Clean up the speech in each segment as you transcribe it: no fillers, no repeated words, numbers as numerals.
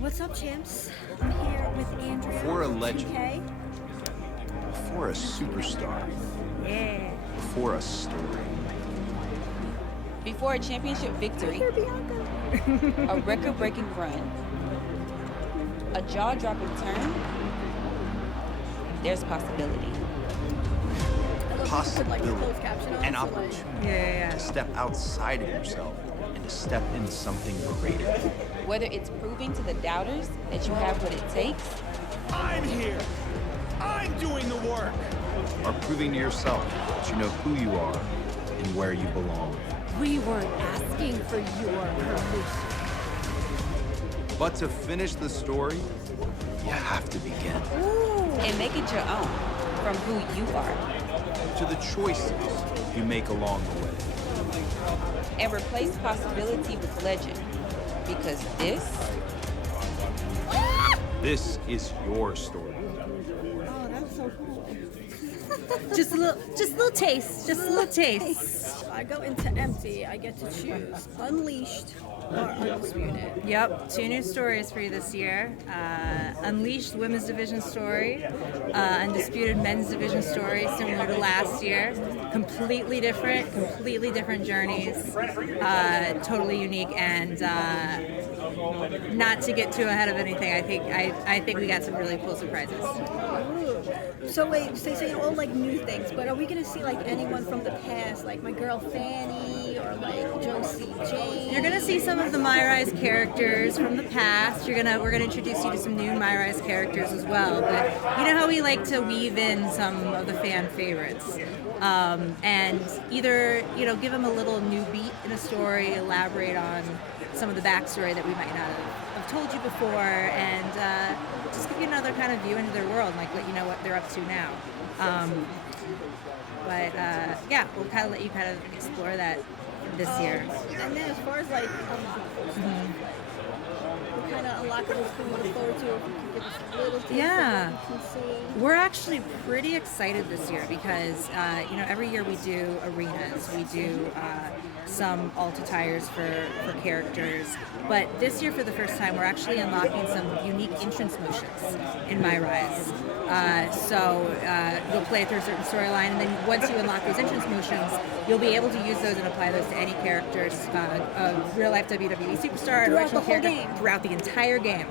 What's up, champs? I'm here with Andrea. Before a legend. 2K. Before a superstar. Yeah. Before a story. Before a championship victory, Here, Bianca. a record-breaking run, a jaw-dropping turn, there's possibility. Possibility. Closed caption on, An so, like- opportunity Yeah. to step outside of yourself and to step into something greater. Whether it's proving to the doubters that you have what it takes, I'm here. I'm doing the work. Or proving to yourself that you know who you are and where you belong. We weren't asking for your permission. But to finish the story, you have to begin. and make it your own from who you are, To the choices you make along the way. and replace possibility with legend. Because This is your story. Oh, that's so cool. Just a little taste. Just a little taste. I go into empty. I get to choose Unleashed or Undisputed. Yep, 2 new stories for you this year. Unleashed Women's Division story, Undisputed Men's Division story, similar to last year. Completely different journeys. Totally unique, and not to get too ahead of anything, I think we got some really cool surprises. Ooh. So wait, so say all like new things, but are we gonna see like anyone from the past, like my girl Fanny or like Josie Jane? You're gonna see some of the MYRise characters from the past. We're gonna introduce you to some new MYRise characters as well. But you know how we like to weave in some of the fan favorites, and either give them a little new beat in a story, elaborate on some of the backstory that we might not have told you before, and just give you another kind of view into their world, like let you know what they're up to now. But yeah, we'll kind of let you kind of explore that this year. And then as far as like what kind of unlockables can we look forward to? If you can give us a little taste Yeah. of what we can see. We're actually pretty excited this year because every year we do arenas, we do some alta tires for characters, but this year for the first time we're actually unlocking some unique entrance motions in MYRise. So you'll play through a certain storyline, and then once you unlock those entrance motions, you'll be able to use those and apply those to any characters, a real-life WWE superstar, Throughout original the whole character, game. throughout the entire game.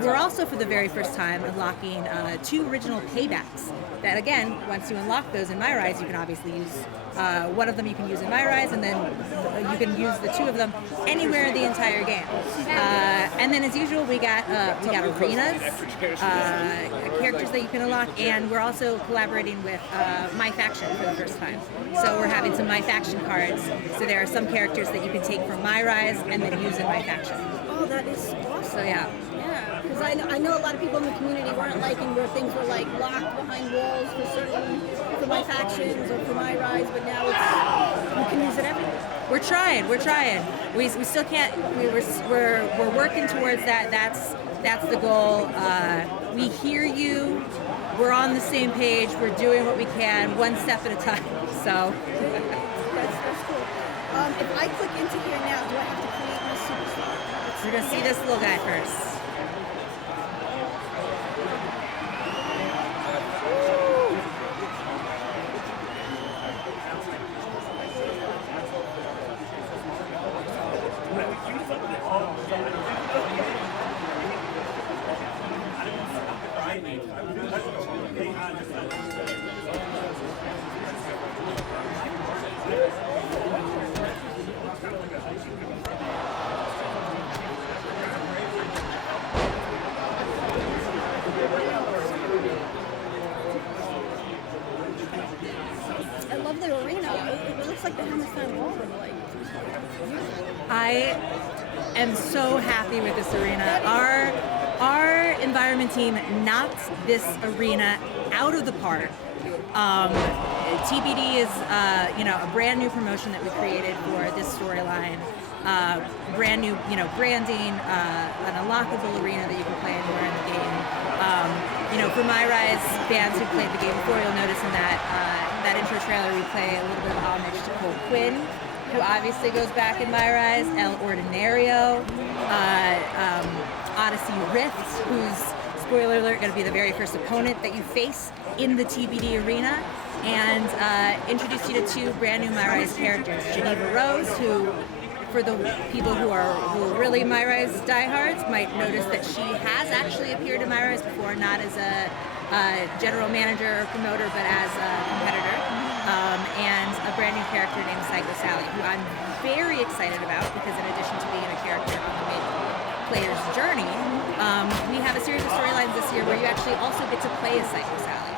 We're also, for the very first time, unlocking 2 original paybacks. That again, once you unlock those in MYRise, you can obviously use one of them. You can use in MYRise, and then you can use the 2 of them anywhere in the entire game. And then, as usual, we got arenas, characters that you can unlock, and we're also collaborating with My Faction for the first time. So we're having some My Faction cards. So there are some characters that you can take from MYRise and then use in My Faction. Oh, that is awesome. So yeah. Yeah, because I know a lot of people in the community weren't liking where things were like locked behind walls for my factions or for my rise, but now we can use it everywhere. We're trying. We still can't. We're working towards that. That's the goal. We hear you. We're on the same page. We're doing what we can, one step at a time. So. That's cool. If I click into here now, do I have to create my superstar? We're gonna see this little guy first. I love the arena. It looks like the Hammerstein wall with like. I am so happy with this arena. Our environment team knocked this arena out of the park. TBD is a brand new promotion that we created for this storyline. Brand new branding, an unlockable arena that you can play anywhere in the game. For MYRise fans who played the game before, you'll notice in that intro trailer we play a little bit of homage to Cole Quinn, who obviously goes back in MYRise, El Ordinario, Odyssey Rift, who's, spoiler alert, going to be the very first opponent that you face in the TBD arena, and introduce you to 2 brand new MYRise characters. Geneva Rose, who, for the people who are really MYRise diehards, might notice that she has actually appeared in MYRise before, not as a general manager or promoter, but as a competitor. And a brand new character named Psycho Sally, who I'm very excited about, because in addition to being a character from the main player's journey, we have a series of storylines this year where you actually also get to play as Psycho Sally.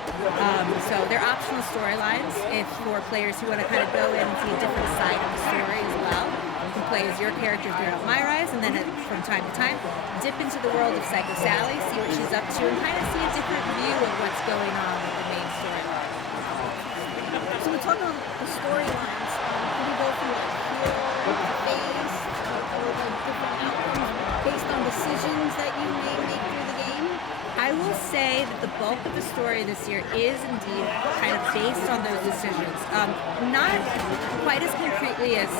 So they're optional storylines if for players who want to kind of go in and see a different side of the story as well. You can play as your character throughout MYRise, and then from time to time dip into the world of Psycho Sally, see what she's up to, and kind of see a different view of what's going on with the main storyline. So we're talking about the storylines. Can we go from like heel to face, or like different outcomes based on decisions that you may make through the game? I will say that the bulk of the story this year is indeed kind of based on those decisions. Not quite as concretely as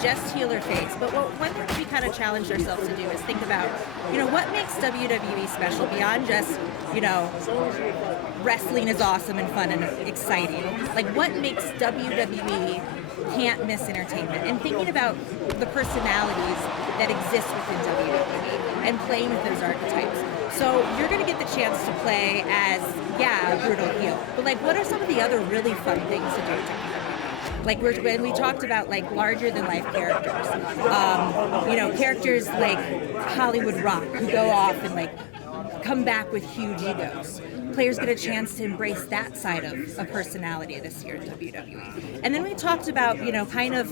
just heel or face, but one thing we kind of challenged ourselves to do is think about, what makes WWE special beyond just, wrestling is awesome and fun and exciting. Like, what makes WWE can't miss entertainment? And thinking about the personalities that exist within WWE and playing with those archetypes. So you're going to get the chance to play as, a brutal heel. But, what are some of the other really fun things to do at WWE? When we talked about, larger-than-life characters. Characters like Hollywood Rock, who go off and, come back with huge egos. Players get a chance to embrace that side of a personality this year in WWE. And then we talked about, kind of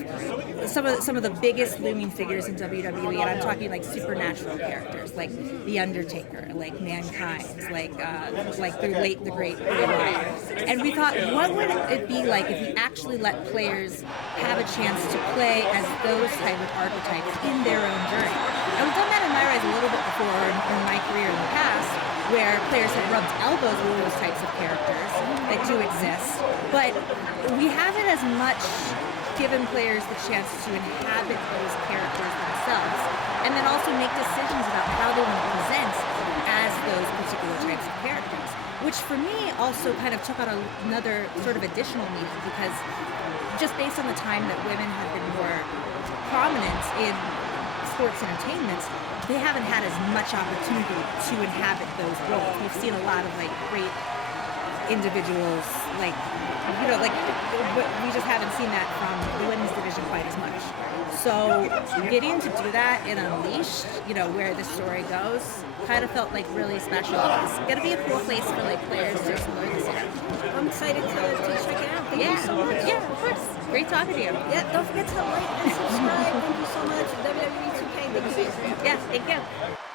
some of the biggest looming figures in WWE, and I'm talking supernatural characters, like The Undertaker, like Mankind, like the great Bray Wyatt. And we thought, what would it be like if we actually let players have a chance to play as those type of archetypes in their own journey? And we've done that in MYRise a little bit before in my career in the past, where players have rubbed elbows with those types of characters that do exist, but we haven't as much given players the chance to inhabit those characters themselves, and then also make decisions about how they want to present as those particular types of characters, which for me also kind of took on another sort of additional meaning, because just based on the time that women have been more prominent in sports entertainment, they haven't had as much opportunity to inhabit those roles. We've seen a lot of great individuals, we just haven't seen that from the women's division quite as much. So getting to do that in Unleashed, where the story goes, kind of felt really special. It's gonna be a cool place for players to explore this year. I'm excited to check it out. Thank you so much. Yeah, of course. Great talking to you. Yeah, don't forget to like and subscribe. Thank you so much. WWE2K, thank you, Andrea. Yeah, thank you.